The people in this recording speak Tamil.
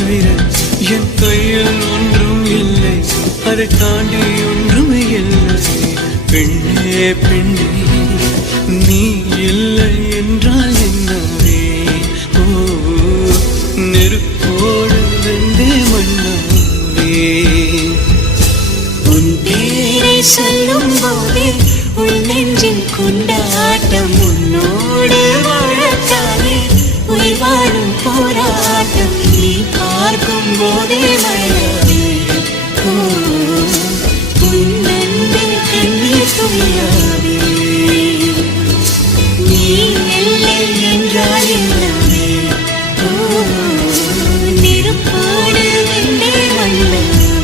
தவிர என் கையில் ஒன்றும் இல்லை, அதை தாண்டி ஒன்றுமே இல்லை. பெண்ணே பெண்ணே நீ இல்லை என்றால் என்னவே? ஓ நெருப்போடு வெந்தே மண்ணாவே. உன் பேரை சொல்லும் போதே உன் நெஞ்சில் கொண்டாட்டம், உன்னோடு வாழத்தானே உயிர் வாழும் போராட்டம். நீ பார்க்கும் போதே மழை